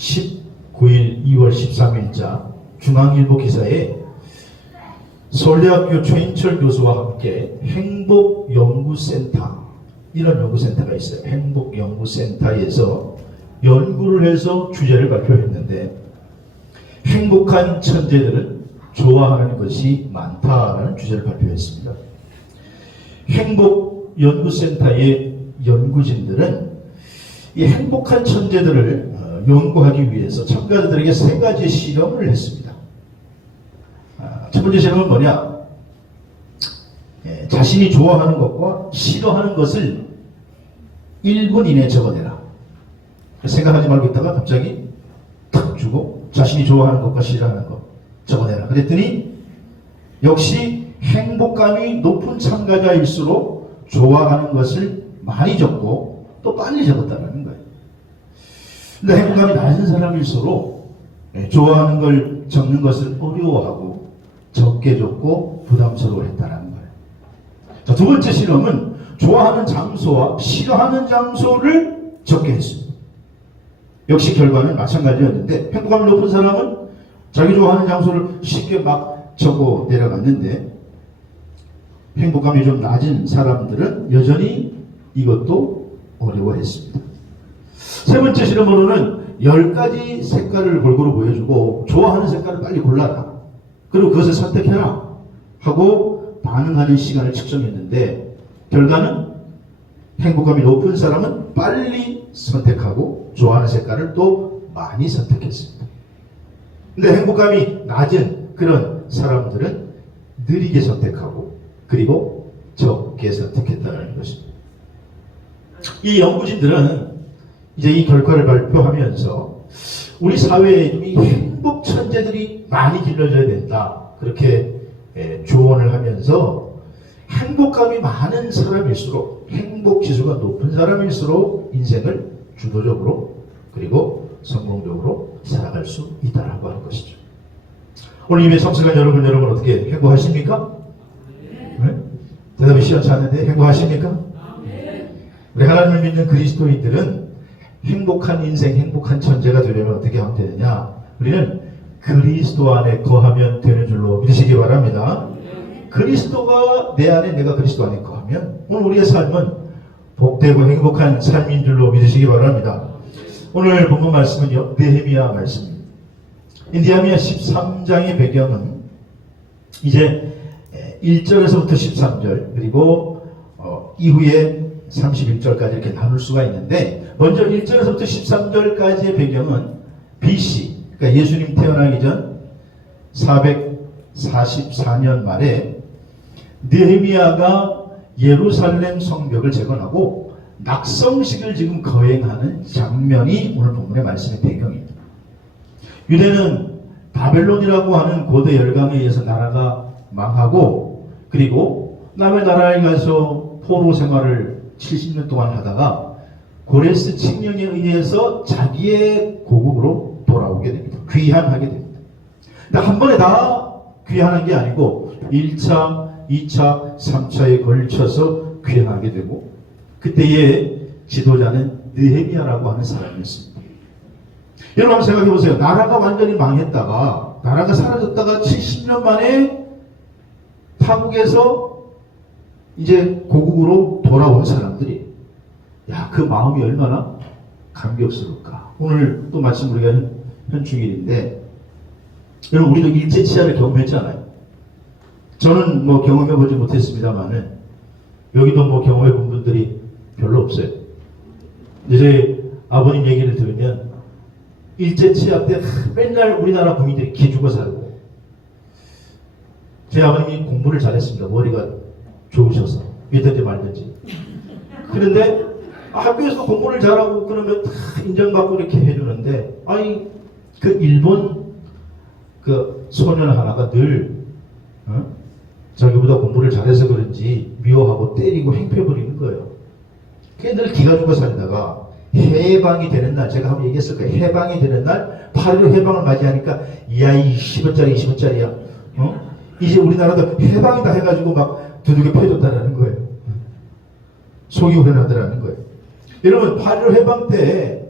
19일 2월 13일자 중앙일보 기사에 서울대학교 최인철 교수와 함께 행복연구센터, 이런 연구센터가 있어요. 행복연구센터에서 연구를 해서 주제를 발표했는데, 행복한 천재들은 좋아하는 것이 많다라는 주제를 발표했습니다. 행복연구센터의 연구진들은 이 행복한 천재들을 연구하기 위해서 참가자들에게 세 가지 실험을 했습니다. 첫 번째 실험은 뭐냐? 자신이 좋아하는 것과 싫어하는 것을 1분 이내에 적어내라. 생각하지 말고 있다가 갑자기 탁 주고 자신이 좋아하는 것과 싫어하는 것 적어내라. 그랬더니 역시 행복감이 높은 참가자일수록 좋아하는 것을 많이 적고 또 빨리 적었다는 거예요. 근데 행복감이 낮은 사람일수록 좋아하는 걸 적는 것을 어려워하고 적게 적고 부담스러워했다는 거예요. 자, 두 번째 실험은 좋아하는 장소와 싫어하는 장소를 적게 했습니다. 역시 결과는 마찬가지였는데, 행복감이 높은 사람은 자기 좋아하는 장소를 쉽게 막 적어 내려갔는데, 행복감이 좀 낮은 사람들은 여전히 이것도 어려워했습니다. 세 번째 실험으로는 10가지 색깔을 골고루 보여주고 좋아하는 색깔을 빨리 골라라, 그리고 그것을 선택해라 하고 반응하는 시간을 측정했는데, 결과는 행복감이 높은 사람은 빨리 선택하고 좋아하는 색깔을 또 많이 선택했습니다. 근데 행복감이 낮은 그런 사람들은 느리게 선택하고 그리고 적게 선택했다는 것입니다. 이 연구진들은 이제 이 결과를 발표하면서 우리 사회에 이 행복 천재들이 많이 길러져야 된다, 그렇게 조언을 하면서 행복감이 많은 사람일수록, 행복 지수가 높은 사람일수록 인생을 주도적으로 그리고 성공적으로 살아갈 수 있다라고 하는 것이죠. 오늘 예배 참석한 여러분 어떻게 행복하십니까? 네? 대답이 시원치 않은데 행복하십니까? 우리 하나님을 믿는 그리스도인들은 행복한 인생, 행복한 천재가 되려면 어떻게 하면 되느냐? 우리는 그리스도 안에 거하면 되는 줄로 믿으시기 바랍니다. 그리스도가 내 안에, 내가 그리스도 안에 거하면 오늘 우리의 삶은 복되고 행복한 삶인 줄로 믿으시기 바랍니다. 오늘 본문 말씀은요, 느헤미야 말씀입니다. 느헤미야 13장의 배경은 이제 1절에서부터 13절 그리고 이후에 31절까지 이렇게 나눌 수가 있는데, 먼저 1절에서부터 13절까지의 배경은 BC, 그러니까 예수님 태어나기 전 444년 말에 느헤미야가 예루살렘 성벽을 재건하고 낙성식을 지금 거행하는 장면이 오늘 본문의 말씀의 배경입니다. 유대는 바벨론이라고 하는 고대 열강에 의해서 나라가 망하고, 그리고 남의 나라에 가서 포로 생활을 70년 동안 하다가 고레스 칙령에 의해서 자기의 고국으로 돌아오게 됩니다. 귀환하게 됩니다. 근데 한 번에 다 귀환한 게 아니고 1차, 2차, 3차에 걸쳐서 귀환하게 되고, 그때의 지도자는 느헤미야라고 하는 사람이었습니다. 여러분 한번 생각해 보세요. 나라가 완전히 망했다가, 나라가 사라졌다가 70년 만에 타국에서 이제 고국으로 돌아온 사람들이, 야, 그 마음이 얼마나 감격스러울까. 오늘 또 말씀 우리가 현충일인데, 여러분 우리도 일제치하를 경험했잖아요. 저는 뭐 경험해보지 못했습니다만은 여기도 뭐 경험해본 분들이 별로 없어요. 이제 아버님 얘기를 들으면 일제치하 때 맨날 우리나라 국민들이 기죽어 살고, 제 아버님이 공부를 잘했습니다. 머리가 좋으셔서 믿든지 말든지. 그런데 학교에서 공부를 잘하고 그러면 다 인정받고 이렇게 해주는데, 아니 그 일본 그 소년 하나가 늘 자기보다 공부를 잘해서 그런지 미워하고 때리고 행패 부리는 거예요. 그게 늘 기가 죽어 살다가 해방이 되는 날, 제가 한번 얘기했을 거예요. 해방이 되는 날, 8.15 해방을 맞이하니까, 이야, 이 10원짜리 20원짜리야. 이제 우리나라도 해방이다 해가지고 막 두들겨 패줬다라는 거예요. 속이 우려나더라는 거예요. 여러분, 8.15 해방 때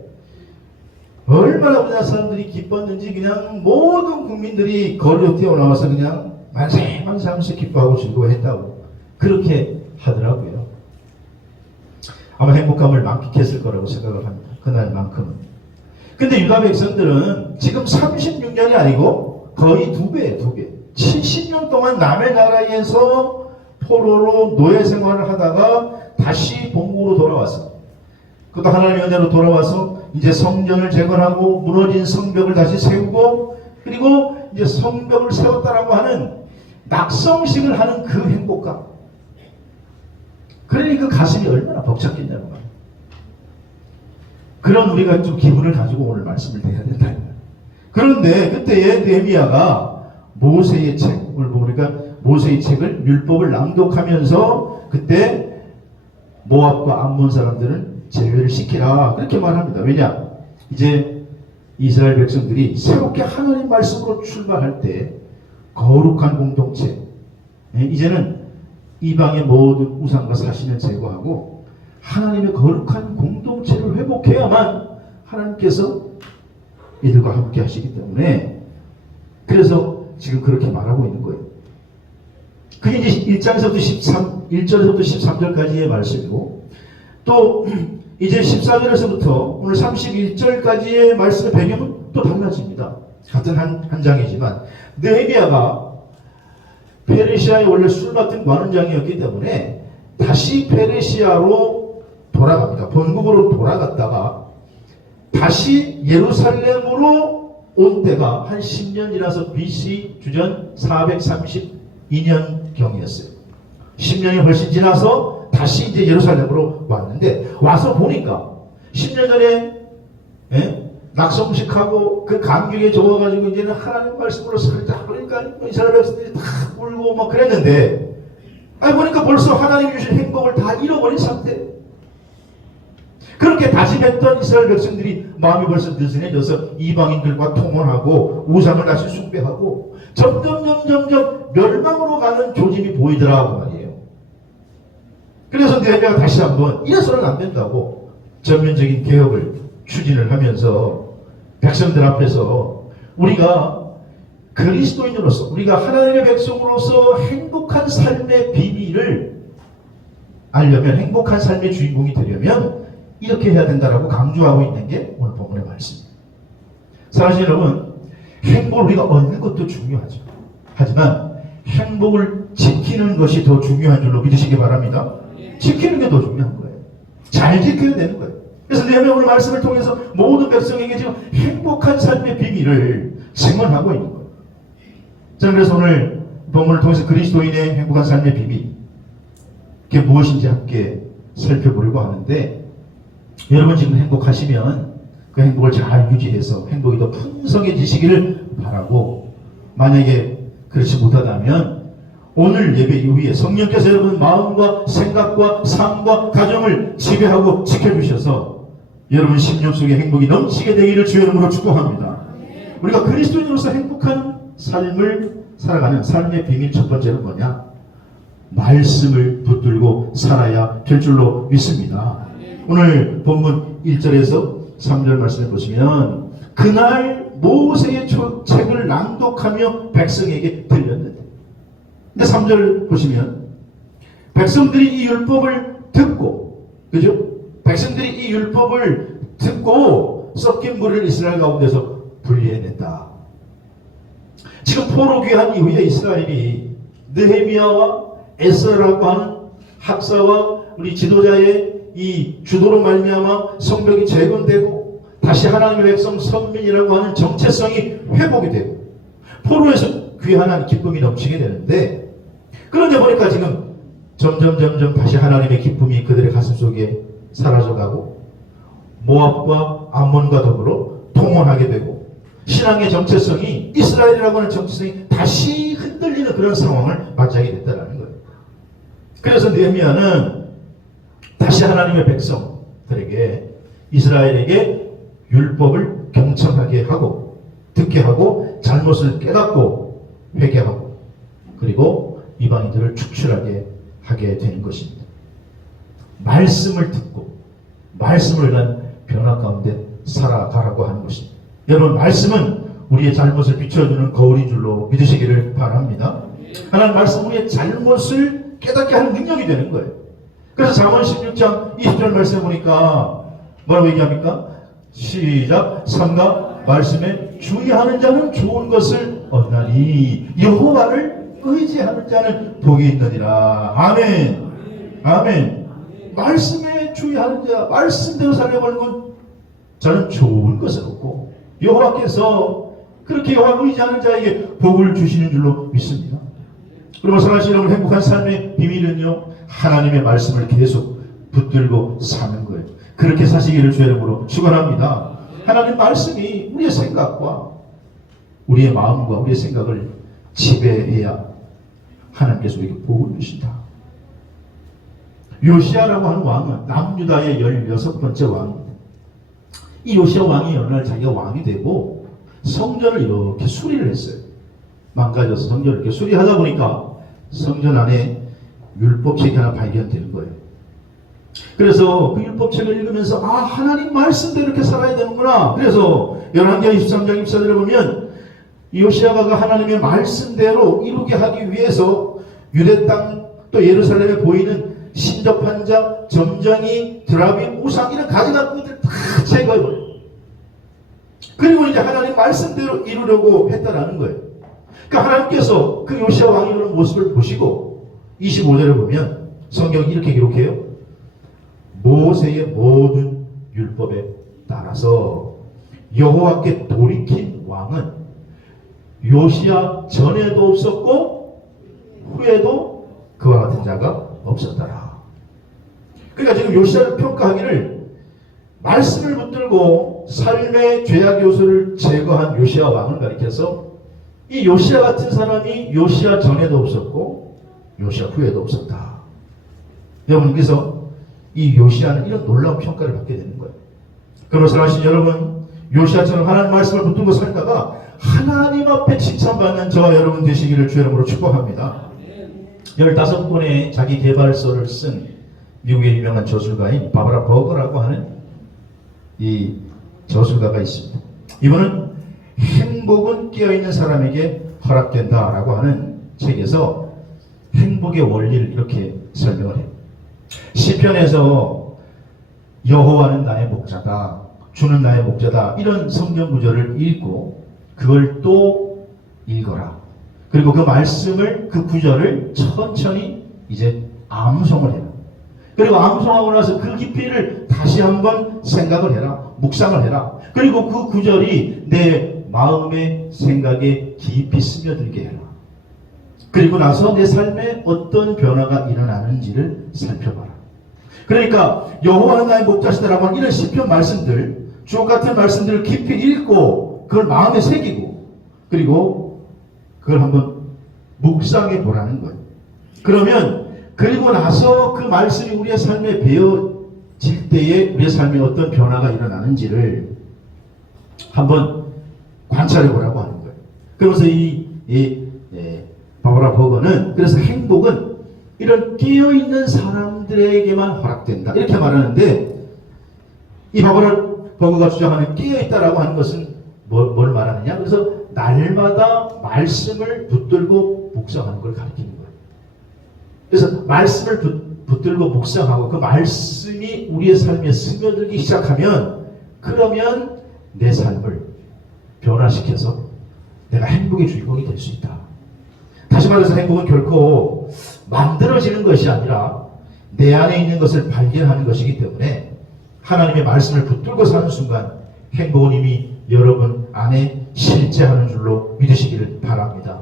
얼마나 얼마나 사람들이 기뻤는지 그냥 모든 국민들이 거리로 뛰어나와서 그냥 만세 만세 하면서 기뻐하고 즐거워했다고 그렇게 하더라고요. 아마 행복감을 만끽했을 거라고 생각을 합니다. 그날만큼은. 근데 유다 백성들은 지금 36년이 아니고 거의 2배, 2배. 70년 동안 남의 나라에서 포로로 노예 생활을 하다가 다시 본국으로 돌아왔어. 그것도 하나님의 은혜로 돌아와서 이제 성전을 재건하고 무너진 성벽을 다시 세우고 그리고 이제 성벽을 세웠다라고 하는 낙성식을 하는 그 행복감. 그러니 그 가슴이 얼마나 벅찼겠냐는 거예요. 그런 우리가 좀 기분을 가지고 오늘 말씀을 드려야 된다. 그런데 그때에 느헤미야가 모세의 책을 보니까 모세의 책을 율법을 낭독하면서 그때 모압과 암몬 사람들을 제외를 시키라 그렇게 말합니다. 왜냐? 이제 이스라엘 백성들이 새롭게 하나님 말씀으로 출발할 때 거룩한 공동체, 이제는 이방의 모든 우상과 사신을 제거하고 하나님의 거룩한 공동체를 회복해야만 하나님께서 이들과 함께 하시기 때문에 그래서 지금 그렇게 말하고 있는 거예요. 그게 이제 1장에서부터 1절에서부터 13절까지의 말씀이고 또 이제 14절에서부터 오늘 31절까지의 말씀의 배경은 또 달라집니다. 같은 한 장이지만 느헤미야가 페르시아에 원래 술 맡은 관원장이었기 때문에 다시 페르시아로 돌아갑니다. 본국으로 돌아갔다가 다시 예루살렘으로 온 때가 한 10년 지나서 BC 주전 432년경이었어요. 10년이 훨씬 지나서 다시 이제 예루살렘으로 왔는데 와서 보니까 10년 전에 낙성식하고 그 감격에 좋아가지고 이제는 하나님 말씀으로 살자 그러니까 이스라엘 백성들이 다 울고 막 그랬는데 보니까 벌써 하나님 주신 행복을 다 잃어버린 상태. 그렇게 다짐했던 이스라엘 백성들이 마음이 벌써 느슨해져서 이방인들과 통혼하고 우상을 다시 숭배하고 점점 멸망으로 가는 조짐이 보이더라고 말이에요. 그래서 느헤미야가 다시 한번 이래서는 안 된다고 전면적인 개혁을 추진을 하면서 백성들 앞에서 우리가 그리스도인으로서 우리가 하나님의 백성으로서 행복한 삶의 비밀을 알려면 행복한 삶의 주인공이 되려면 이렇게 해야 된다라고 강조하고 있는 게 오늘 본문의 말씀입니다. 사랑하는 여러분, 행복을 우리가 얻는 것도 중요하죠. 하지만 행복을 지키는 것이 더 중요한 줄로 믿으시기 바랍니다. 지키는 게 더 중요한 거예요. 잘 지켜야 되는 거예요. 그래서 느헤미야 오늘 말씀을 통해서 모든 백성에게 지금 행복한 삶의 비밀을 증언하고 있는 거예요. 자, 그래서 오늘 본문을 통해서 그리스도인의 행복한 삶의 비밀 그게 무엇인지 함께 살펴보려고 하는데 여러분 지금 행복하시면 그 행복을 잘 유지해서 행복이 더 풍성해지시기를 바라고 만약에 그렇지 못하다면 오늘 예배 이후에 성령께서 여러분 마음과 생각과 삶과 가정을 지배하고 지켜주셔서 여러분 심령 속에 행복이 넘치게 되기를 주의 이름으로 축복합니다. 우리가 그리스도인으로서 행복한 삶을 살아가는 삶의 비밀 첫 번째는 뭐냐? 말씀을 붙들고 살아야 될 줄로 믿습니다. 오늘 본문 1절에서 3절 말씀을 보시면 그날 모세의 책을 낭독하며 백성에게 들렸는데 근데 3절 보시면 백성들이 이 율법을 듣고 그죠? 백성들이 이 율법을 듣고 섞인 무리를 이스라엘 가운데서 분리해냈다. 지금 포로 귀환 이후에 이스라엘이 느헤미야와 에스라라고 하는 학사와 우리 지도자의 이 주도로 말미암아 성벽이 재건되고 다시 하나님의 백성 선민이라고 하는 정체성이 회복이 되고 포로에서 귀환한 기쁨이 넘치게 되는데 그런데 보니까 지금 점점 다시 하나님의 기쁨이 그들의 가슴 속에 사라져가고 모압과 암몬과 더불어 통혼하게 되고 신앙의 정체성이 이스라엘이라고 하는 정체성이 다시 흔들리는 그런 상황을 맞이하게 됐다는 거예요. 그래서 느헤미야는 다시 하나님의 백성들에게 이스라엘에게 율법을 경청하게 하고 듣게 하고 잘못을 깨닫고 회개하고 그리고 이방인들을 축출하게 하게 되는 것입니다. 말씀을 듣고 말씀을 난 변화 가운데 살아가라고 하는 것입니다. 여러분, 말씀은 우리의 잘못을 비춰주는 거울인 줄로 믿으시기를 바랍니다. 하나님 말씀 우리의 잘못을 깨닫게 하는 능력이 되는 거예요. 그래서 잠언 16장 20절 말씀에 보니까 뭐라고 얘기합니까? 시작. 삼가 말씀에 주의하는 자는 좋은 것을 얻나니 여호와를 의지하는 자는 복이 있느니라. 아멘. 아멘. 말씀에 주의하는 자, 말씀대로 살려가는 건 저는 좋은 것을 얻고 여호와께서 그렇게 여호와를 의지하는 자에게 복을 주시는 줄로 믿습니다. 그리고 사랑하시는 여러분, 행복한 삶의 비밀은요, 하나님의 말씀을 계속 붙들고 사는 거예요. 그렇게 사시기를 주의 이름으로 축원합니다. 하나님 말씀이 우리의 생각과 우리의 마음과 우리의 생각을 지배해야 하나님께서 우리에게 복을 주신다. 요시야라고 하는 왕은 남유다의 16번째 왕입니다. 이 요시야 왕이 어느 날 자기가 왕이 되고 성전을 이렇게 수리를 했어요. 망가져서 성전을 이렇게 수리하다 보니까 성전 안에 율법책이 하나 발견되는 거예요. 그래서 그 율법책을 읽으면서 하나님 말씀대로 이렇게 살아야 되는구나. 그래서 열왕기하 23장 24절에 보면 요시야가 하나님의 말씀대로 이루게 하기 위해서 유대 땅 또 예루살렘에 보이는 신접한장, 점정이, 드라빔, 우상 이런 가지가지 것들 다 제거해버려요. 그리고 이제 하나님 말씀대로 이루려고 했다라는 거예요. 그러니까 하나님께서 그 요시야 왕이 그런 모습을 보시고 25절에 보면 성경이 이렇게 기록해요. 모세의 모든 율법에 따라서 여호와께 돌이킨 왕은 요시야 전에도 없었고 후에도 그와 같은 자가 없었더라. 그러니까 지금 요시야를 평가하기를 말씀을 붙들고 삶의 죄악 요소를 제거한 요시야 왕을 가리켜서 이 요시야 같은 사람이 요시야 전에도 없었고 요시야 후에도 없었다. 여러분, 그래서 이 요시야는 이런 놀라운 평가를 받게 되는 거예요. 그러므로 사랑하신 여러분, 요시야처럼 하나님 말씀을 붙들고 살다가 하나님 앞에 칭찬받는 저와 여러분 되시기를 주의 이름으로 축복합니다. 15권의 자기 개발서를 쓴 미국의 유명한 저술가인 바바라 버거라고 하는 이 저술가가 있습니다. 이분은 행복은 깨어있는 사람에게 허락된다라고 하는 책에서 행복의 원리를 이렇게 설명을 해요. 시편에서 여호와는 나의 목자다, 주는 나의 목자다, 이런 성경 구절을 읽고 그걸 또 읽어라. 그리고 그 말씀을, 그 구절을 천천히 이제 암송을 해라. 그리고 암송하고 나서 그 깊이를 다시 한번 생각을 해라. 묵상을 해라. 그리고 그 구절이 내 마음의 생각에 깊이 스며들게 해라. 그리고 나서 내 삶에 어떤 변화가 일어나는지를 살펴봐라. 그러니까 여호와는 나의 목자시다라고 하는 이런 시편 말씀들, 주옥 같은 말씀들을 깊이 읽고 그걸 마음에 새기고 그리고 그걸 한번 묵상해 보라는 거예요. 그러면 그리고 나서 그 말씀이 우리의 삶에 배어질 때에 우리의 삶에 어떤 변화가 일어나는지를 한번 관찰해 보라고 하는 거예요. 그러면서 바바라 버거는 그래서 행복은 이런 깨어있는 사람들에게만 허락된다 이렇게 말하는데, 이 바바라 버거가 주장하는 깨어있다라고 하는 것은 뭘 말하느냐? 그래서 날마다 말씀을 붙들고 묵상하는 걸 가리키는 거예요. 그래서 말씀을 붙들고 묵상하고 그 말씀이 우리의 삶에 스며들기 시작하면 그러면 내 삶을 변화시켜서 내가 행복의 주인공이 될 수 있다. 다시 말해서 행복은 결코 만들어지는 것이 아니라 내 안에 있는 것을 발견하는 것이기 때문에 하나님의 말씀을 붙들고 사는 순간 행복은 이미 여러분 안에 실제하는 줄로 믿으시기를 바랍니다.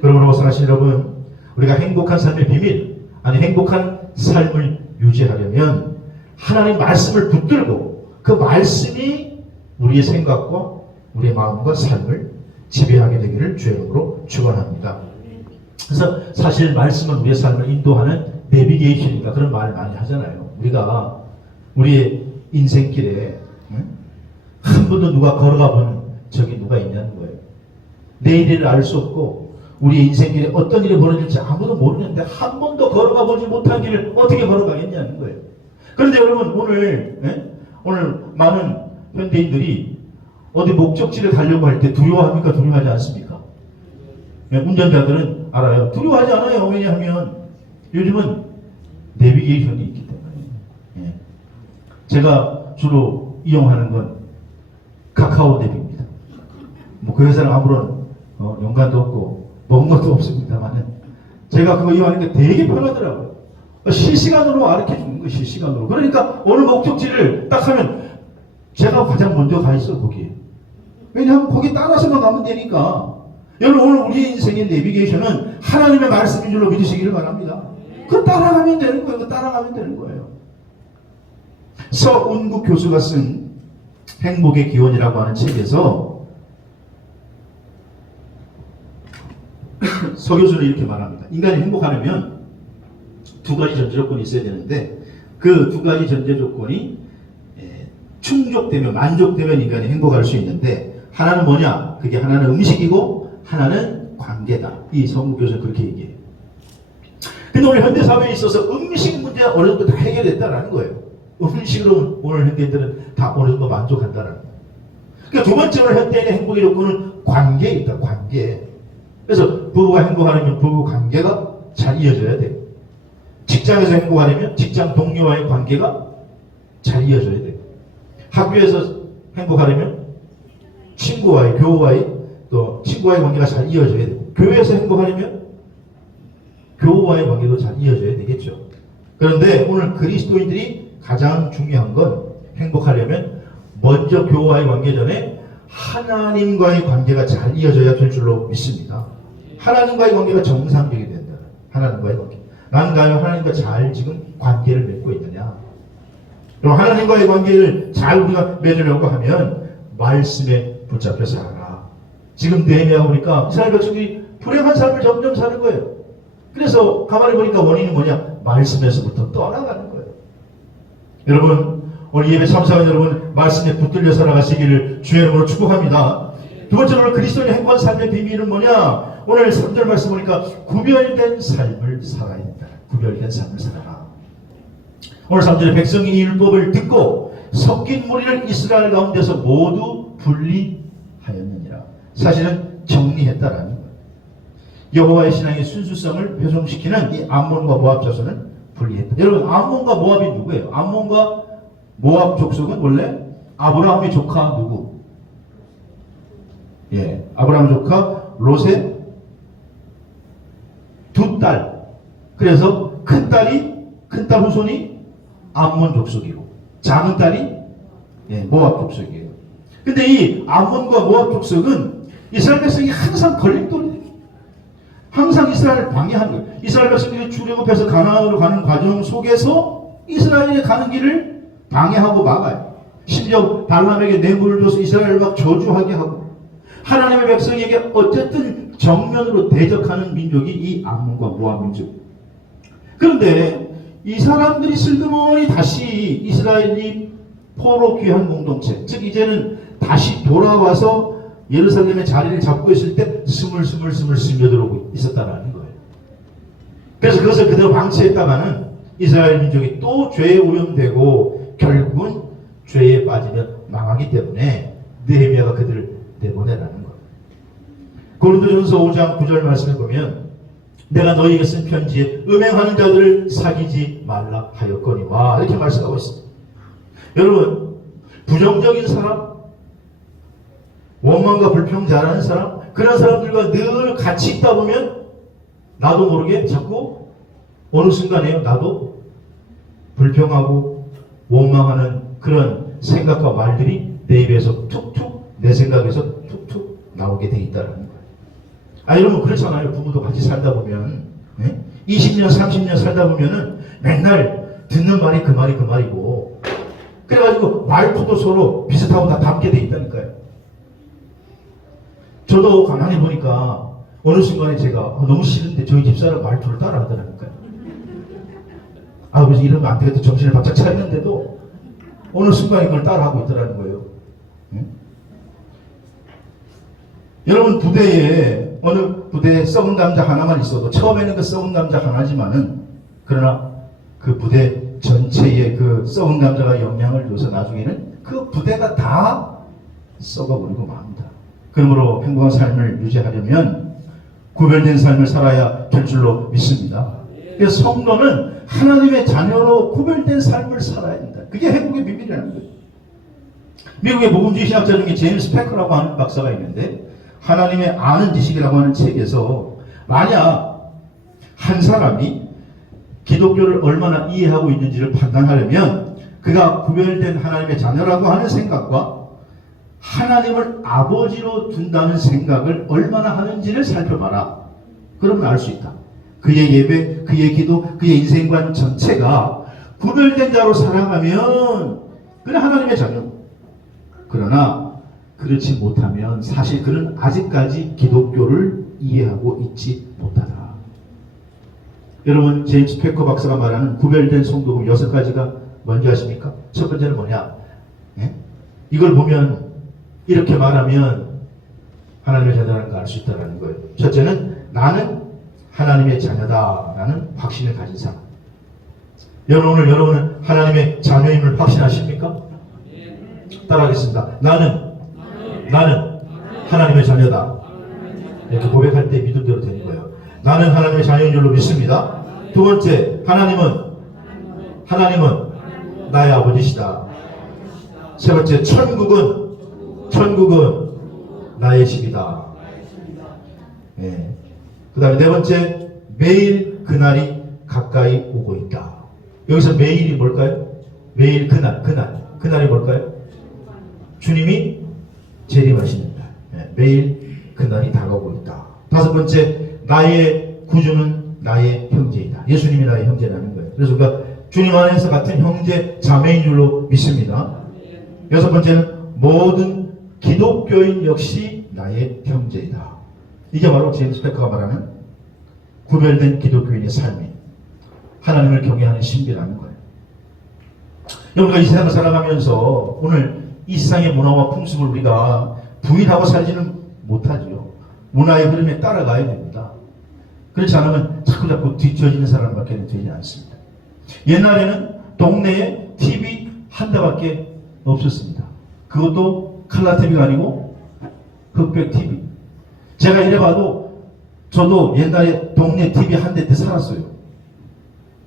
그러므로 사랑하시는 여러분, 우리가 행복한 삶의 비밀, 아니 행복한 삶을 유지하려면 하나님 말씀을 붙들고 그 말씀이 우리의 생각과 우리의 마음과 삶을 지배하게 되기를 주의 이름으로 축원합니다. 그래서 사실 말씀은 우리의 삶을 인도하는 내비게이션이니까 그런 말을 많이 하잖아요. 우리가 우리의 인생길에 한 번도 누가 걸어가 보는 적이 누가 있냐는 거예요. 내일을 알 수 없고 우리 인생길에 어떤 일이 벌어질지 아무도 모르는데 한 번도 걸어가 보지 못한 길을 어떻게 걸어가겠냐는 거예요. 그런데 여러분 오늘 많은 현대인들이 어디 목적지를 가려고 할 때 두려워합니까? 두려워하지 않습니까? 예, 운전자들은 알아요. 두려워하지 않아요. 왜냐하면 요즘은 내비게이션이 있기 때문에. 예. 제가 주로 이용하는 건 카카오 내비입니다. 뭐 그 회사는 아무런 연관도 없고 먹은 것도 없습니다만은 제가 그거 이용하니까 되게 편하더라고요. 실시간으로 가르쳐 주는 거예요. 실시간으로. 그러니까 어느 목적지를 딱 하면 제가 가장 먼저 가 있어 거기에. 왜냐하면 거기 따라서만 가면 되니까. 여러분 오늘 우리 인생의 내비게이션은 하나님의 말씀인 줄로 믿으시기를 바랍니다. 그 따라가면 되는 거예요. 그 따라가면 되는 거예요. 서운국 교수가 쓴 행복의 기원이라고 하는 책에서 서 교수는 이렇게 말합니다. 인간이 행복하려면 두 가지 전제 조건이 있어야 되는데 그 두 가지 전제 조건이 충족되면 만족되면 인간이 행복할 수 있는데 하나는 뭐냐? 그게 하나는 음식이고 하나는 관계다. 이 서운국 교수는 그렇게 얘기해요. 근데 오늘 현대사회에 있어서 음식 문제가 어느 정도 다 해결됐다라는 거예요. 음식으로 오늘 현대인들은 다 어느 정도 만족한다라는 거예요. 그러니까 두 번째로 현대인의 행복의 조건은 관계에 있다. 관계. 그래서 부부가 행복하려면 부부 관계가 잘 이어져야 돼요. 직장에서 행복하려면 직장 동료와의 관계가 잘 이어져야 돼요. 학교에서 행복하려면 친구와의 교우와의 또 친구와의 관계가 잘 이어져야 돼요. 교회에서 행복하려면 교우와의 관계도 잘 이어져야 되겠죠. 그런데 오늘 그리스도인들이 가장 중요한 건 행복하려면 먼저 교우와의 관계 전에 하나님과의 관계가 잘 이어져야 될 줄로 믿습니다. 하나님과의 관계가 정상적이 된다. 하나님과의 관계. 난 과연 하나님과 잘 지금 관계를 맺고 있느냐. 그럼 하나님과의 관계를 잘 우리가 맺으려고 하면 말씀에 붙잡혀 살아라. 지금 느헤미야 보니까 이스라엘 백성들이 불행한 삶을 점점 사는 거예요. 그래서 가만히 보니까 원인이 뭐냐? 말씀에서부터 떠나가는 거예요. 여러분 오늘 예배 참석한 여러분 말씀에 붙들려 살아가시기를 주의 이름으로 축복합니다. 두 번째로 그리스도인의 행복한 삶의 비밀은 뭐냐? 오늘 3절 말씀 보니까 구별된 삶을 살아야 된다. 구별된 삶을 살아라. 오늘 3절에 백성이 이 율법을 듣고 섞인 무리를 이스라엘 가운데서 모두 분리하였느니라. 사실은 정리했다라는 거예요. 여호와의 신앙의 순수성을 훼손시키는 이 암몬과 모압 자손은 분리했다. 여러분 암몬과 모압이 누구예요? 암몬과 모압 족속은 원래 아브라함의 조카 누구? 예, 아브라함 조카 롯의 두 딸. 그래서 큰 딸 후손이 암몬 족속이고 작은 딸이 모압 족속이에요. 근데 이 암몬과 모압 족속은 이스라엘 백성이 항상 걸림돌이 돼요. 항상 이스라엘을 방해하는 거예요. 이스라엘 백성들이 출애굽해서 가나안으로 가는 과정 속에서 이스라엘이 가는 길을 방해하고 막아요. 심지어 발람에게 뇌물을 줘서 이스라엘을 막 저주하게 하고 하나님의 백성에게 어쨌든 정면으로 대적하는 민족이 이 암몬과 모압 민족. 그런데 이 사람들이 슬그머니 다시 이스라엘이 포로 귀한 공동체, 즉 이제는 다시 돌아와서 예루살렘의 자리를 잡고 있을 때 스물스물 스며들어오고 있었다라는 거예요. 그래서 그것을 그대로 방치했다가는 이스라엘 민족이 또 죄에 오염되고 결국은 죄에 빠지면 망하기 때문에 느헤미야가 그들을 내보내라는 거예요. 고린도전서 5장 9절 말씀을 보면 내가 너희에게 쓴 편지에 음행하는 자들을 사귀지 말라 하였거니와 이렇게 말씀하고 있습니다. 여러분 부정적인 사람, 원망과 불평 잘하는 사람, 그런 사람들과 늘 같이 있다 보면 나도 모르게 자꾸 어느 순간에요 나도 불평하고 원망하는 그런 생각과 말들이 내 입에서 툭툭 내 생각에서 툭툭 나오게 돼 있다는 거예요. 여러분 그렇잖아요. 부부도 같이 살다 보면 20년 30년 살다 보면은 맨날 듣는 말이 그 말이고 그래가지고 말투도 서로 비슷하고 다 닮게 돼 있다니까요. 저도 가만히 보니까 어느 순간에 제가 너무 싫은데 저희 집사람 말투를 따라 하더라니까요. 그래서 이러면 안 되겠다 정신을 바짝 차렸는데도 어느 순간에 그걸 따라하고 있더라는 거예요. 여러분 부대에 어느 부대에 썩은 감자 하나만 있어도 처음에는 그 썩은 감자 하나지만은 그러나 그 부대 전체에 그 썩은 감자가 영향을 줘서 나중에는 그 부대가 다 썩어버리고 맙니다. 그러므로 행복한 삶을 유지하려면 구별된 삶을 살아야 될 줄로 믿습니다. 그래서 성도는 하나님의 자녀로 구별된 삶을 살아야 된다. 그게 행복의 비밀이라는 거예요. 미국의 복음주의 신학자 중에 제임스 패커라고 하는 박사가 있는데 하나님의 아는 지식이라고 하는 책에서 만약 한 사람이 기독교를 얼마나 이해하고 있는지를 판단하려면 그가 구별된 하나님의 자녀라고 하는 생각과 하나님을 아버지로 둔다는 생각을 얼마나 하는지를 살펴봐라. 그러면 알 수 있다. 그의 예배, 그의 기도, 그의 인생관 전체가 구별된 자로 살아가면 그는 하나님의 자녀. 그러나 그렇지 못하면 사실 그는 아직까지 기독교를 이해하고 있지 못하다. 여러분, 제임스 패커 박사가 말하는 구별된 성도금 6가지가 뭔지 아십니까? 첫 번째는 뭐냐? 네? 이걸 보면 이렇게 말하면 하나님의 자녀라는 걸 알 수 있다는 거예요. 첫째는 나는 하나님의 자녀다라는 확신을 가진 사람. 여러분은 하나님의 자녀임을 확신하십니까? 따라하겠습니다. 나는 하나님의 자녀다. 이렇게 고백할 때 믿음대로 되는 거예요. 나는 하나님의 자녀인 줄로 믿습니다. 두 번째, 하나님은 나의 아버지시다. 세 번째, 천국은 나의 집이다. 예. 그 다음에 네 번째, 매일 그날이 가까이 오고 있다. 여기서 매일이 뭘까요? 매일 그날이 뭘까요? 주님이 재림하시는 날. 예. 매일 그날이 다가오고 있다. 다섯 번째, 나의 구주는 나의 형제이다. 예수님이 나의 형제라는 거예요. 그래서 우리가 주님 안에서 같은 형제 자매인 줄로 믿습니다. 여섯 번째는 모든 기독교인 역시 나의 형제이다. 이게 바로 제임스 패커가 말하는 구별된 기독교인의 삶이 하나님을 경외하는 신비라는 거예요. 우리가 이 세상을 살아가면서 오늘 이 세상의 문화와 풍습을 우리가 부인하고 살지는 못하지요. 문화의 흐름에 따라가야 됩니다. 그렇지 않으면 자꾸 뒤처지는 사람밖에 되지 않습니다. 옛날에는 동네에 TV 한 대밖에 없었습니다. 그것도 칼라 TV가 아니고 흑백 TV. 제가 이래봐도 저도 옛날에 동네 TV 한 대 때 살았어요.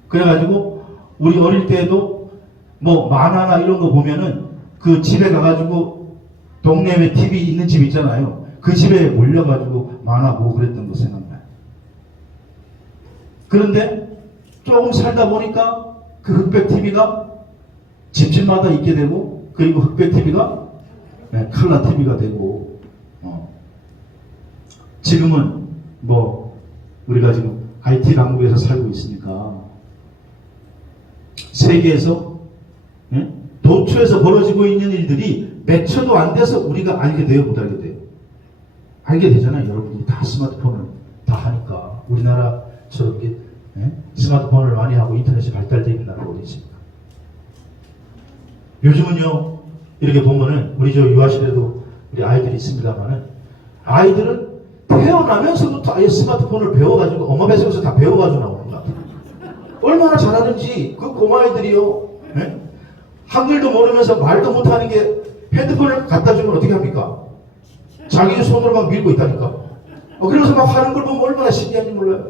그래가지고 우리 어릴 때도 뭐 만화나 이런 거 보면은 그 집에 가가지고 동네에 TV 있는 집 있잖아요. 그 집에 몰려가지고 만화 보고 그랬던 거 생각나요. 그런데 조금 살다 보니까 그 흑백 TV가 집집마다 있게 되고 그리고 흑백 TV가 칼라 TV가 되고 지금은 뭐 우리가 지금 IT 강국에서 살고 있으니까 세계에서 도처에서 벌어지고 있는 일들이 몇 초도 안 돼서 우리가 알게 돼요, 못 알게 돼요? 알게 되잖아요. 여러분들이 다 스마트폰을 다 하니까. 우리나라처럼 이렇게 스마트폰을 많이 하고 인터넷이 발달되어 있는 나라가 어디 있습니까? 요즘은요, 이렇게 보면은 우리 저 유아시대도 우리 아이들이 있습니다만은 아이들은 태어나면서부터 아예 스마트폰을 배워가지고 엄마 뱃속에서 다 배워가지고 나오는 것 같아요. 얼마나 잘하는지 그 꼬마아이들이요. 한글도 모르면서 말도 못하는 게 핸드폰을 갖다 주면 어떻게 합니까? 자기 손으로 막 밀고 있다니까. 그러면서 막 하는 걸 보면 얼마나 신기한지 몰라요.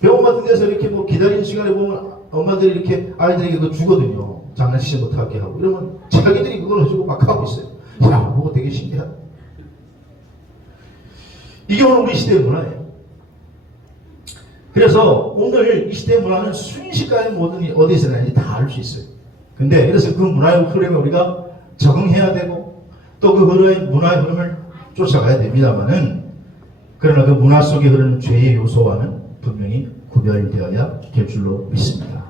병원 같은 데서 이렇게 뭐 기다리는 시간에 보면 엄마들이 이렇게 아이들에게 그거 주거든요. 장난치지 못하게 하고. 이러면 자기들이 그걸 가지고 막 하고 있어요. 야, 그거 되게 신기하다. 이게 오늘 우리 시대의 문화예요. 그래서 오늘 이 시대의 문화는 순식간에 뭐든 어디서 나는지 다 알 수 있어요. 근데 그래서 그 문화의 흐름에 우리가 적응해야 되고 또 그 문화의 흐름을 쫓아가야 됩니다만은 그러나 그 문화 속에 흐르는 죄의 요소와는 분명히 구별되어야 될 줄로 믿습니다.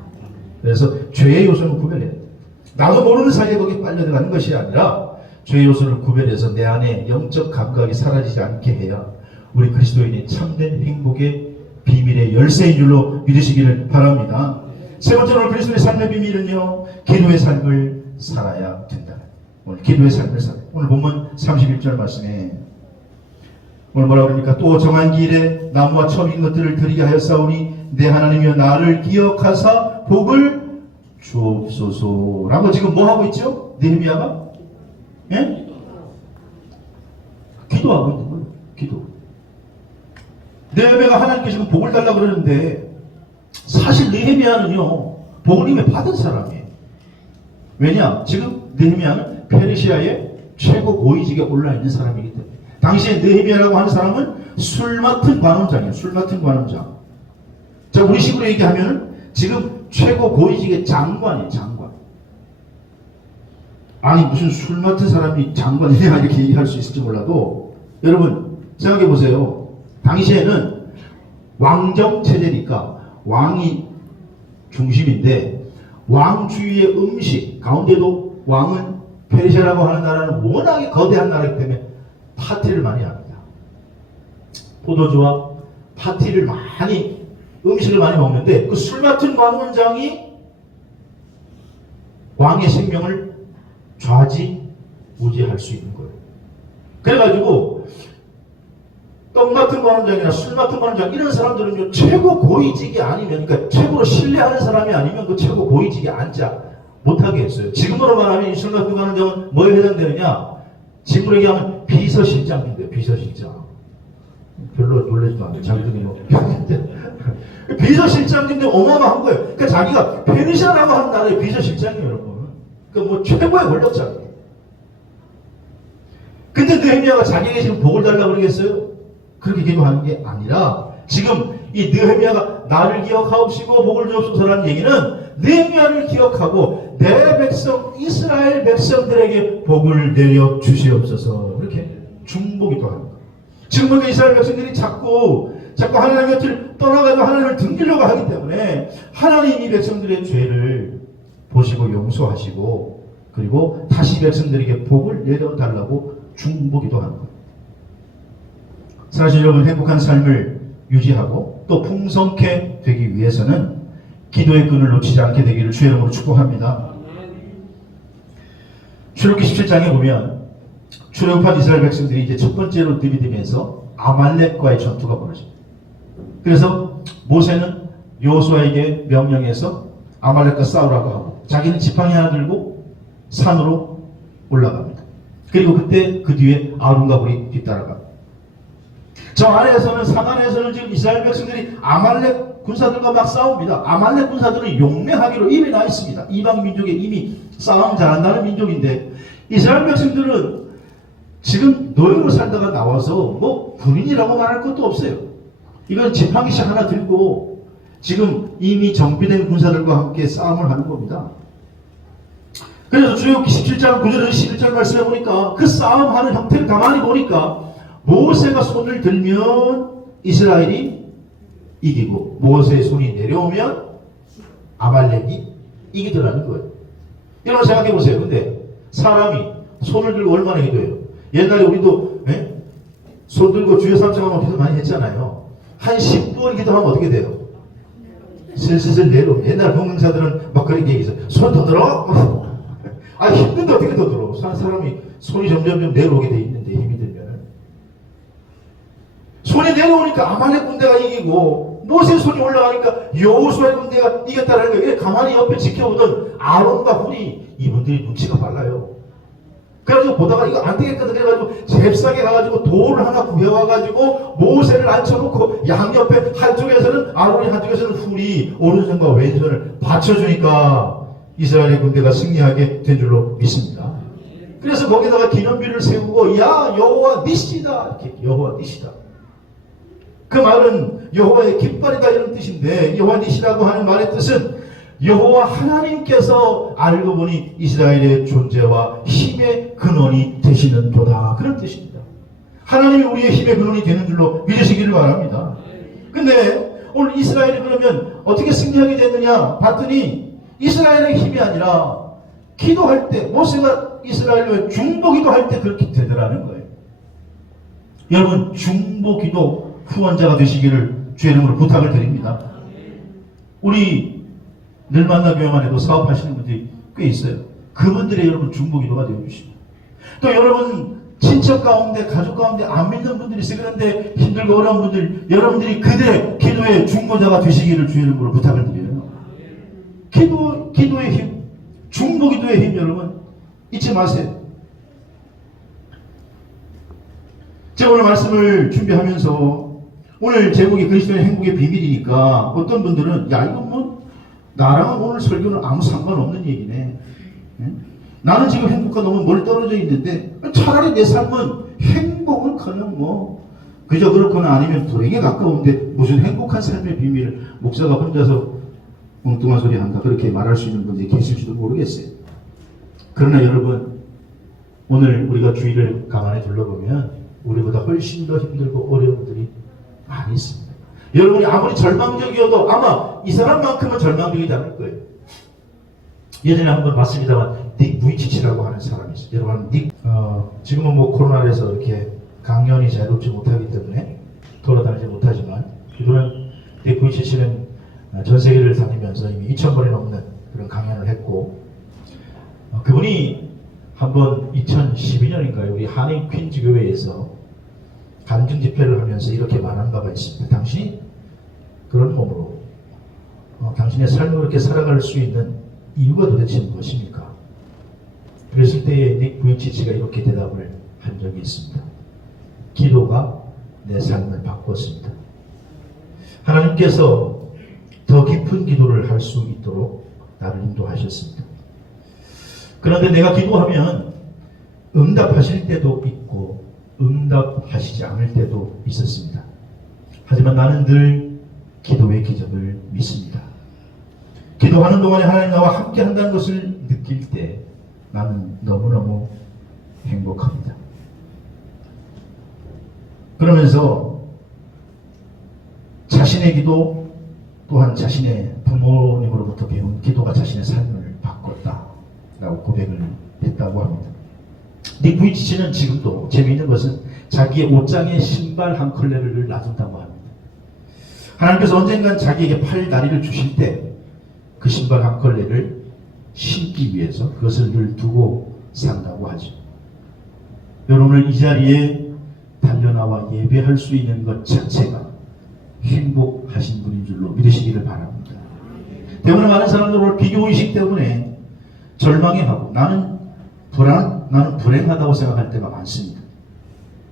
그래서 죄의 요소는 구별해야 돼요. 나도 모르는 사이에 거기에 빨려들어가는 것이 아니라 죄의 요소를 구별해서 내 안에 영적 감각이 사라지지 않게 해야 우리 그리스도인이 참된 행복의 비밀의 열쇠인 줄로 믿으시기를 바랍니다. 세 번째로 그리스도의 삶의 비밀은요, 기도의 삶을 살아야 된다. 오늘 기도의 삶을 살아야 된다. 오늘 본문 31절 말씀에 오늘 뭐라고 그럽니까? 또 정한 길에 나무와 처음인 것들을 드리게 하였사오니 내 하나님이여 나를 기억하사 복을 주옵소서라고 지금 뭐 하고 있죠? 느헤미야가? 예? 기도하고 있는 거예요. 기도. 느헤미야가 하나님께 지금 복을 달라고 그러는데 사실 느헤미야는요 복을 이미 받은 사람이에요. 왜냐? 지금 느헤미야는 페르시아의 최고 고위직에 올라있는 사람이기 때문에. 당시에 느헤미야라고 하는 사람은 술 맡은 관원장이에요. 술 맡은 관원장. 자, 우리 식으로 얘기하면 지금 최고 고위직의 장관이에요. 장관. 아니 무슨 술 맡은 사람이 장관이냐 이렇게 얘기할 수 있을지 몰라도 여러분 생각해 보세요. 당시에는 왕정 체제니까 왕이 중심인데 왕 주위의 음식 가운데도 왕은 페르시아라고 하는 나라는 워낙에 거대한 나라이기 때문에 파티를 많이 합니다. 포도주와 파티를 많이 음식을 많이 먹는데 그 술 맡은 관원장이 왕의 생명을 좌지우지할 수 있는 거예요. 그래가지고 떡 맡은 관원장이나 술 맡은 관원장 이런 사람들은 최고 고위직이 아니면 그러니까 최고로 신뢰하는 사람이 아니면 그 최고 고위직에 앉아 못하게 했어요. 지금으로 말하면 이 술 맡은 관원장은 뭐에 해당되느냐? 지금으로 얘기하면 비서실장인데요. 비서실장. 별로 놀라지도 않아요. 자기들이 뭐 비서실장인데 어마어마한 거예요. 그러니까 자기가 페르시아라고 하는 나라의 비서실장이에요, 여러분. 그러니까 뭐 최고의 권력자예요. 근데 느헤미야가 자기에게 지금 복을 달라고 그러겠어요? 그렇게 기도하는 게 아니라 지금 이 느헤미야가 나를 기억하옵시고 복을 주옵소서라는 얘기는 느헤미야를 기억하고 내 백성 이스라엘 백성들에게 복을 내려 주시옵소서 이렇게 중보기도 하는 거예요. 지금 보니까 이스라엘 백성들이 자꾸 하나님 곁을 떠나가지고 하나님을 등지려고 하기 때문에 하나님이 백성들의 죄를 보시고 용서하시고 그리고 다시 백성들에게 복을 내려달라고 중보기도 하는 거예요. 사실 여러분 행복한 삶을 유지하고 또 풍성케 되기 위해서는 기도의 끈을 놓치지 않게 되기를 주의 이름으로 축복합니다. 출애굽기 17장에 보면 출애굽한 이스라엘 백성들이 이제 첫 번째로 들이대면서 아말렉과의 전투가 벌어집니다. 그래서 모세는 여호수아에게 명령해서 아말렉과 싸우라고 하고 자기는 지팡이 하나 들고 산으로 올라갑니다. 그리고 그때 그 뒤에 아론과 홀이 뒤따라갑니다. 저 아래에서는 상안에서는 지금 이스라엘 백성들이 아말렉 군사들과 막 싸웁니다. 아말렉 군사들은 용맹하기로 입에 나 있습니다. 이방 민족에 이미 싸움 잘한다는 민족인데 이스라엘 백성들은 지금 노예로 살다가 나와서 뭐 군인이라고 말할 것도 없어요. 이건 지팡이씩 하나 들고 지금 이미 정비된 군사들과 함께 싸움을 하는 겁니다. 그래서 출애굽기 17장 9절에서 11절 말씀해 보니까 그 싸움하는 형태를 가만히 보니까 모세가 손을 들면 이스라엘이 이기고 모세의 손이 내려오면 아말렉이 이기더라는 거예요. 여러분 생각해 보세요. 근데 사람이 손을 들고 얼마나 기도해요? 옛날에 우리도 손 들고 주여 삼창하면 기도 많이 했잖아요. 한 10분 기도하면 어떻게 돼요? 슬슬 내려오면 옛날 공경사들은 막 그런 게 있어요. 손 더 들어? 아 힘든데 어떻게 더 들어? 사람이 손이 점점 내려오게 돼 있는데 힘이 들면 손이 내려오니까 아말렉 군대가 이기고 모세 손이 올라가니까 여호수아의 군대가 이겼다는 거예요. 가만히 옆에 지켜보던 아론과 훌이 이분들이 눈치가 빨라요. 그래가지고 보다가 이거 안 되겠거든. 그래가지고 잽싸게 가가지고 돌을 하나 구해와가지고 모세를 앉혀놓고 양옆에 한쪽에서는 아론이 한쪽에서는 훌이 오른손과 왼손을 받쳐주니까 이스라엘의 군대가 승리하게 된 줄로 믿습니다. 그래서 거기다가 기념비를 세우고 야 여호와 니시다 이렇게 여호와 니시다. 그 말은 여호와의 깃발이다 이런 뜻인데 여호와 니시라고 하는 말의 뜻은 여호와 하나님께서 알고 보니 이스라엘의 존재와 힘의 근원이 되시는도다 그런 뜻입니다. 하나님이 우리의 힘의 근원이 되는 줄로 믿으시기를 바랍니다. 근데 오늘 이스라엘이 그러면 어떻게 승리하게 됐느냐 봤더니 이스라엘의 힘이 아니라 기도할 때 모세가 이스라엘로 중보기도 할 때 그렇게 되더라는 거예요. 여러분 중보기도 후원자가 되시기를 주의 이름으로 부탁을 드립니다. 우리 늘 만나 교회만 해도 사업하시는 분들이 꽤 있어요. 그분들의 여러분 중보기도가 되어주십니다. 또 여러분 친척 가운데 가족 가운데 안 믿는 분들이 있어요. 그런데 힘들고 어려운 분들 여러분들이 그들의 기도의 중보자가 되시기를 주의 이름으로 부탁을 드려요. 기도의 힘, 중보기도의 힘 여러분 잊지 마세요. 제가 오늘 말씀을 준비하면서 오늘 제목이 그리스도의 행복의 비밀이니까 어떤 분들은 야 이건 뭐 나랑 오늘 설교는 아무 상관없는 얘기네. 나는 지금 행복과 너무 멀리 떨어져 있는데 차라리 내 삶은 행복은 커녕 뭐 그저 그렇거나 아니면 불행에 가까운데 무슨 행복한 삶의 비밀을 목사가 혼자서 엉뚱한 소리 한다 그렇게 말할 수 있는 분들이 계실지도 모르겠어요. 그러나 여러분 오늘 우리가 주위를 가만히 둘러보면 우리보다 훨씬 더 힘들고 어려운 분들이 많이 있습니다. 여러분이 아무리 절망적이어도 아마 이 사람만큼은 절망적이지 않을 거예요. 예전에 한번 봤습니다만 닉 부이치치라고 하는 사람이 있어요. 여러분 지금은 뭐 코로나에서 이렇게 강연이 자유롭지 못하기 때문에 돌아다니지 못하지만 그들은 닉 부이치치는 전 세계를 다니면서 이미 2,000번이 넘는 그런 강연을 했고 그분이 한번 2012년인가요? 우리 한인 퀸즈 교회에서 간증 집회를 하면서 이렇게 말한 바가 있습니다. 당신이 그런 몸으로 당신의 삶을 그렇게 살아갈 수 있는 이유가 도대체 무엇입니까? 그랬을 때에 닉 부이치치가 이렇게 대답을 한 적이 있습니다. 기도가 내 삶을 바꿨습니다. 하나님께서 더 깊은 기도를 할 수 있도록 나를 인도하셨습니다. 그런데 내가 기도하면 응답하실 때도 있고 응답하시지 않을 때도 있었습니다. 하지만 나는 늘 기도의 기적을 믿습니다. 기도하는 동안에 하나님 나와 함께 한다는 것을 느낄 때 나는 너무너무 행복합니다. 그러면서 자신의 기도 또한 자신의 부모님으로부터 배운 기도가 자신의 삶을 바꿨다라고 고백을 했다고 합니다. 닉 부이치치는 지금도 재미있는 것은 자기의 옷장에 신발 한 컬레를 놔둔다고 합니다. 하나님께서 언젠간 자기에게 팔 다리를 주실 때 그 신발 한 컬레를 신기 위해서 그것을 늘 두고 산다고 하죠. 여러분 이 자리에 달려나와 예배할 수 있는 것 자체가 행복하신 분인 줄로 믿으시기를 바랍니다. 때문에 많은 사람들 오늘 비교의식 때문에 절망해하고 나는 불행하다고 생각할 때가 많습니다.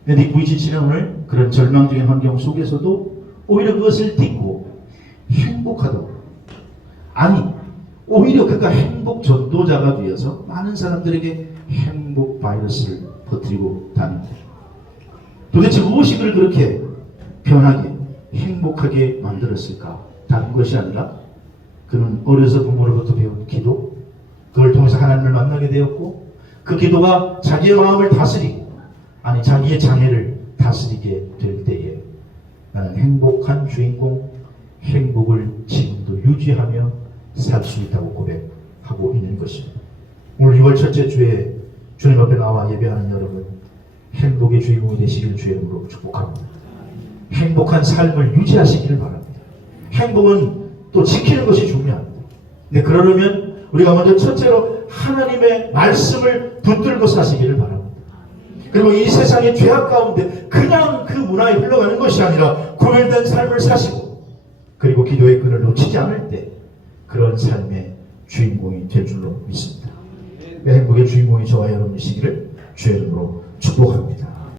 닉 부이치치는 오늘 그런 절망적인 환경 속에서도 오히려 그것을 딛고 행복하다고 아니 오히려 그가 행복 전도자가 되어서 많은 사람들에게 행복 바이러스를 퍼뜨리고 다닙니다. 도대체 무엇이 그를 그렇게 변하게 행복하게 만들었을까? 다른 것이 아니라 그는 어려서 부모로부터 배운 기도 그걸 통해서 하나님을 만나게 되었고 그 기도가 자기의 마음을 다스리고 아니 자기의 장애를 다스리게 될 때에 나는 행복한 주인공 행복을 지금도 유지하며 살 수 있다고 고백하고 있는 것입니다. 오늘 6월 첫째 주에 주님 앞에 나와 예배하는 여러분 행복의 주인공이 되시길 주의 이름으로 축복합니다. 행복한 삶을 유지하시기를 바랍니다. 행복은 또 지키는 것이 중요합니다. 근데 그러려면 우리가 먼저 첫째로 하나님의 말씀을 붙들고 사시기를 바랍니다. 그리고 이 세상의 죄악 가운데 그냥 그 문화에 흘러가는 것이 아니라 구별된 삶을 사시고 그리고 기도의 끈을 놓치지 않을 때 그런 삶의 주인공이 될 줄로 믿습니다. 행복의 주인공이 저와 여러분이시기를 주의 이름으로 축복합니다.